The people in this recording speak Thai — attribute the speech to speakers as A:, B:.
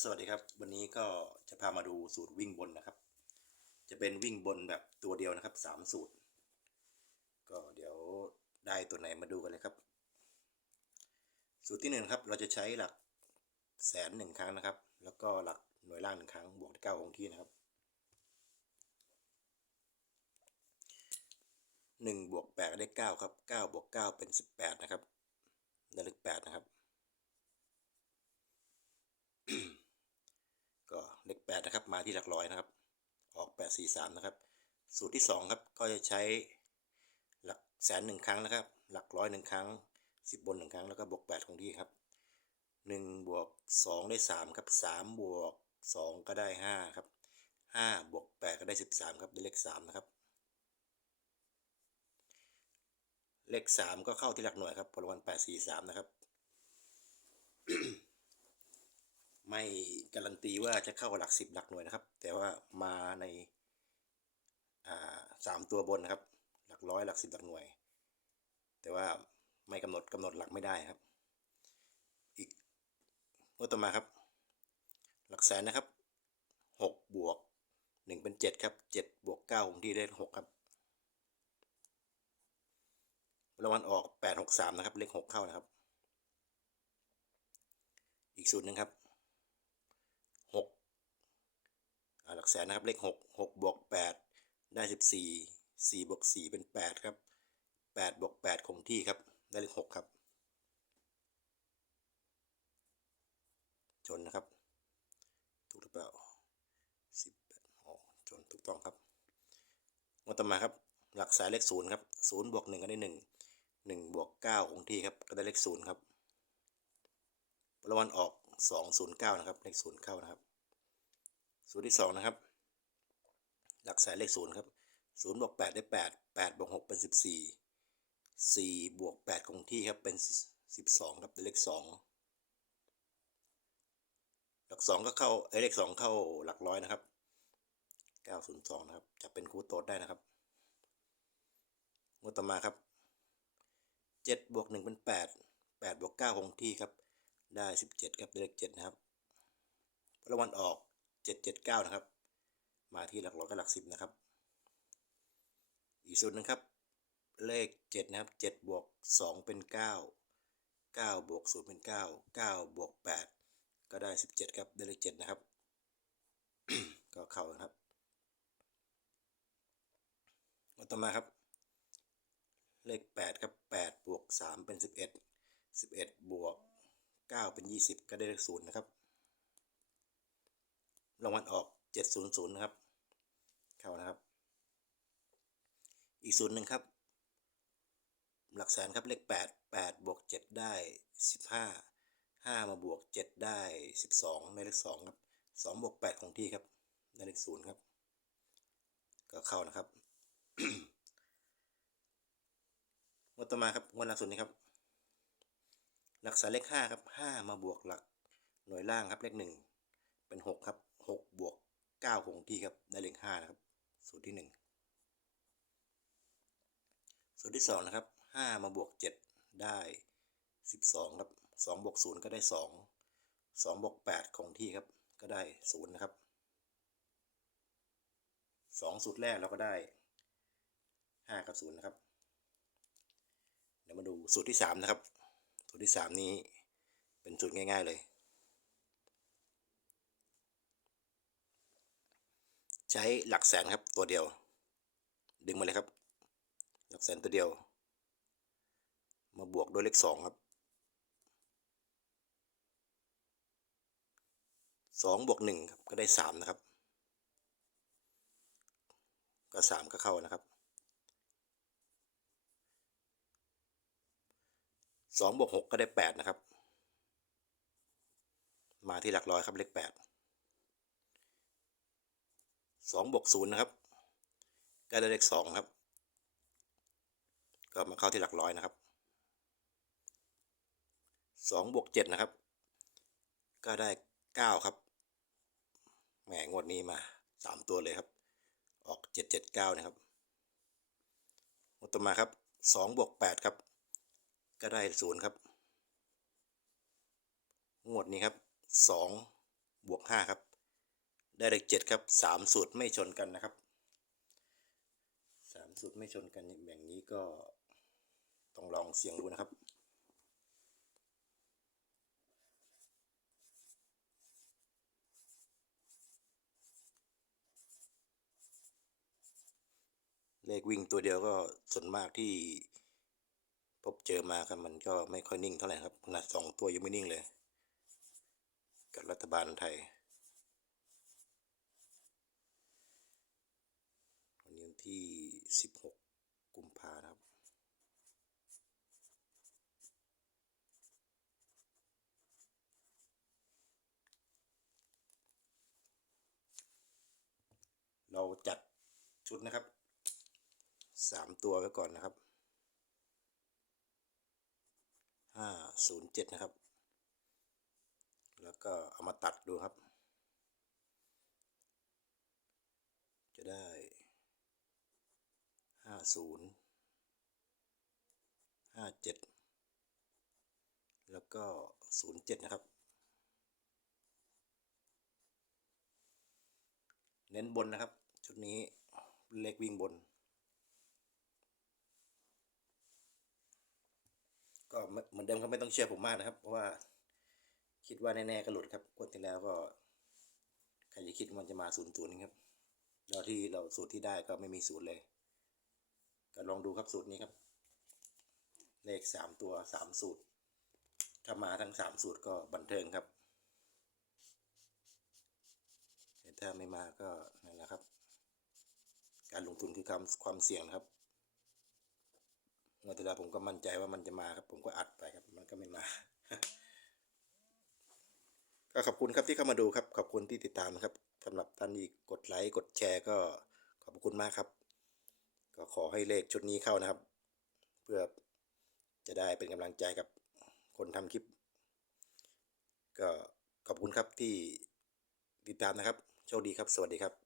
A: สวัสดีครับ วันนี้ก็จะพามาดูสูตรวิ่งบนนะครับ จะเป็นวิ่งบนแบบตัวเดียวนะครับสามสูตร ก็เดี๋ยวได้ตัวไหนมาดูกันเลยครับ สูตรที่หนึ่งครับ เราจะใช้หลักแสนหนึ่งครั้งนะครับ แล้วก็หลักหน่วยล่างหนึ่งครั้ง บวกเก้าคงที่นะครับหนึ่งบวกแปดได้เก้าครับเก้าบวกเก้าเป็นสิบแปดนะครับได้เลขแปดนะครับ ก็เลขแปดนะครับมา ที่หลักร้อยนะครับ ออกแปดสี่สามนะครับ สูตรที่สองครับ ก็จะใช้หลักแสนหนึ่งครั้งนะครับ หลักร้อยหนึ่งครั้งสิบบนหนึ่งครั้ง แล้วก็บวกแปดคงที่ครับหนึ่งบวกสองได้สามครับสามบวกสองก็ได้ห้าครับห้าบวกแปดก็ได้สิบสามครับ ได้เลขสามนะครับ เลขสามก็เข้าที่หลักหน่วยครับพลวันแปดสี่สามนะครับ ไม่การันตีว่าจะเข้าหลักสิบหลักหน่วยนะครับ แต่ว่ามาในสามตัวบนนะครับ หลักร้อยหลักสิบหลักหน่วย แต่ว่าไม่กำหนดกำหนดหลักไม่ได้ครับ อีกงวดต่อมาครับ หลักแสนนะครับหกบวกหนึ่งเป็นเจ็ดครับเจ็ดบวกเก้าคงที่ได้หกครับรางวัลออกแปดหกสามนะครับ เลขหกเข้านะครับ อีกสูตรหนึ่งครับ หกอ่า หลักแสนนะครับเลขหกหกบวกแปดได้สิบสี่สี่บวกสี่เป็นแปดครับแปดบวกแปดคงที่ครับ ได้เลขหกครับ จนนะครับ ถูกหรือเปล่าสิบแปดอ๋อจนถูกต้องครับงวดต่อมาครับหลักสายเลขศูนย์ครับศูนย์บวกหนึ่งก็ได้หนึ่งหนึ่งบวกเก้าคงที่ครับก็ได้เลขศูนย์ครับรางวัลออกสองศูนย์เก้านะครับเลขศูนย์เข้านะครับ สูตรที่สองนะครับ หลักแสนเลขศูนย์ครับศูนย์บวกแปดได้แปดแปดบวกหกเป็นสิบสี่สี่บวกแปดคงที่ครับเป็นสิบสองครับเป็นเลขสองหลักสองก็เข้าเอ้เลขสองเข้าหลักร้อยนะครับเก้าศูนย์สองนะครับ จะเป็นคูณโต๊ดได้นะครับงวดต่อมาครับเจ็ดบวกหนึ่งเป็นแปดแปดบวกเก้าคงที่ครับได้สิบเจ็ดครับเลขเจ็ดนะครับรางวัลออก เจ็ดเจ็ดเก้านะครับ มาที่หลักร้อยกับหลักสิบนะครับ อีกสูตรนึงครับ เลขเจ็ดนะครับเจ็ดบวกสองเป็นเก้าเก้าบวกศูนย์เป็นเก้าเก้าบวกแปดก็ได้สิบเจ็ดครับ ได้เลขเจ็ดนะครับ ก็เข้านะครับต่อมาครับ เลขแปดครับแปดบวกสามเป็นสิบเอ็ดสิบเอ็ดบวกเก้าเป็นยี่สิบก็ได้เลขศูนย์นะครับ รางวัลออกเจ็ดศูนย์ศูนย์นะครับ เข้านะครับ อีกศูนย์หนึ่งครับ หลักแสนครับเลขแปดแปดบวกเจ็ดได้สิบห้าห้ามาบวกเจ็ดได้สิบสองได้เลขสองครับสองบวกแปดของที่ครับได้เลขศูนย์ครับ ก็เข้านะครับงวดต่อมาครับงวดล่าสุดนี้ครับ หลักแสนเลขห้าครับห้ามาบวกหลักหน่วยล่างครับเลขหนึ่งเป็นหกครับ หกบวกเก้าคงที่ครับ ได้เลขห้านะครับ สูตรที่หนึ่งสูตรที่สองนะครับห้ามาบวกเจ็ดได้สิบสองครับสองบวกศูนย์ก็ได้สองสองบวกแปดคงที่ครับ ก็ได้ศูนย์นะครับสองสูตรแรกเราก็ได้ห้ากับศูนย์นะครับ เดี๋ยวมาดูสูตรที่สามนะครับ สูตรที่สามนี้เป็นสูตรง่าย ๆ เลย ใช้หลักแสนครับตัวเดียว ดึงมาเลยครับ หลักแสนตัวเดียว มาบวกด้วยเลขสองครับสองบวกหนึ่งครับก็ได้สามนะครับ ก็สามก็เข้านะครับสองบวกหกก็ได้แปดนะครับ มาที่หลักร้อยครับเลขแปด สองบวกศูนย์นะครับก็ได้เลขสองครับ ก็มาเข้าที่หลักร้อยนะครับสองบวกเจ็ดนะครับ ก็ได้เก้าครับแหมงวดนี้มาสามตัวเลยครับ ออกเจ็ดเจ็ดเก้านะครับงวดต่อมาครับสองบวกแปดครับ ก็ได้ศูนย์ครับงวดนี้ครับสองบวกห้าครับ ได้เลขเจ็ดครับสามสูตรไม่ชนกันนะครับสามสูตรไม่ชนกันอย่างนี้ก็ต้องลองเสี่ยงดูนะครับเลขวิ่งตัวเดียวก็ส่วนมากที่พบเจอมาครับมันก็ไม่ค่อยนิ่งเท่าไหร่ครับขนาดสองตัวยังไม่นิ่งเลย กับรัฐบาลไทย วันนี้วัน ที่ 16 กุมภาครับ เราจัดชุดนะครับสามตัวไว้ก่อนนะครับห้าศูนย์เจ็ดนะครับ แล้วก็เอามาตัดดูครับ จะได้ห้า ศูนย์ห้าเจ็ดแล้วก็ศูนย์เจ็ดนะครับ เน้นบนนะครับ ชุดนี้เลขวิ่งบน ก็เหมือนเดิมครับไม่ต้องเชื่อผมมากนะครับ เพราะว่าคิดว่าแน่ๆก็หลุดครับกดที่แล้วก็ใครจะคิดมันจะมาศูนย์ศูนย์ครับแล้วที่เราสูตรที่ได้ก็ไม่มีศูนย์เลย ก็ลองดูครับสูตรนี้ครับ เลขสามตัวสามสูตร ถ้ามาทั้งสามสูตรก็บันเทิงครับแต่ถ้าไม่มาก็นั่นแหละครับ การลงทุนคือความความเสี่ยงครับเมื่อที่แล้วผมก็มั่นใจว่ามันจะมาครับ ผมก็อัดไปครับ มันก็ไม่มา ก็ขอบคุณครับที่เข้ามาดูครับ ขอบคุณที่ติดตามนะครับสำหรับท่านที่กดไลค์กดแชร์ก็ขอบคุณมากครับ ก็ขอให้เลขชุดนี้เข้านะครับ เพื่อจะได้เป็นกำลังใจกับคนทำคลิป ก็ขอบคุณครับที่ติดตามนะครับ โชคดีครับ สวัสดีครับ